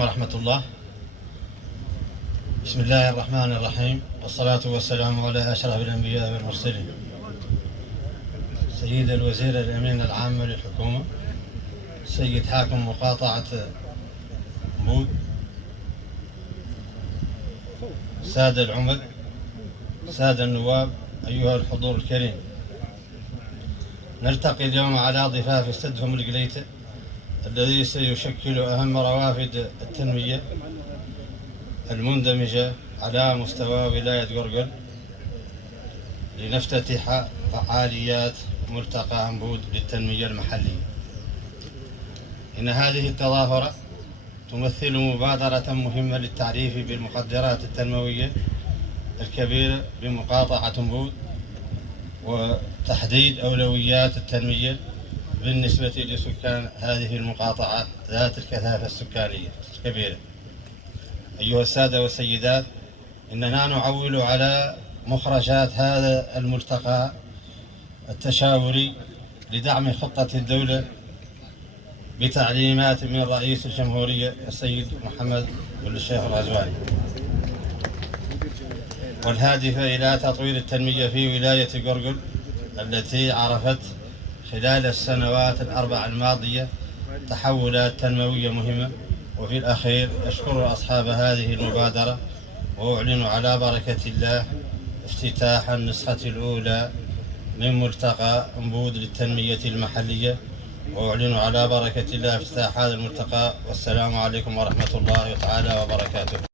عليكم ورحمة الله. بسم الله الرحمن الرحيم، والصلاة والسلام على أشرف الأنبياء والمرسلين، سيد الوزير الأمين العام للحكومة، سيد حاكم مقاطعة بود، سادة العمد، سادة النواب، أيها الحضور الكريم. نلتقي اليوم على ضفاف استدهم القليتة الذي سيشكل أهم روافد التنمية المندمجة على مستوى ولاية قرقل لنفتتح فعاليات ملتقى عنبود للتنمية المحلية. إن هذه التظاهرة تمثل مبادرة مهمة للتعريف بالمقدرات التنموية الكبيرة بمقاطعة عنبود وتحديد أولويات التنمية بالنسبة لسكان هذه المقاطعة ذات الكثافة السكانية الكبيرة. أيها السادة والسيدات، إننا نعول على مخرجات هذا الملتقى التشاوري لدعم خطة الدولة بتعليمات من رئيس الجمهورية السيد محمد بن الشيخ الغزواني، والهادفة إلى تطوير التنمية في ولاية قرقل التي عرفت خلال السنوات الأربع الماضية تحولات تنموية مهمة. وفي الأخير أشكر أصحاب هذه المبادرة وأعلن على بركة الله افتتاح النسخة الأولى من ملتقى عنبود للتنمية المحلية، وأعلن على بركة الله افتتاح هذا الملتقى. والسلام عليكم ورحمة الله تعالى وبركاته.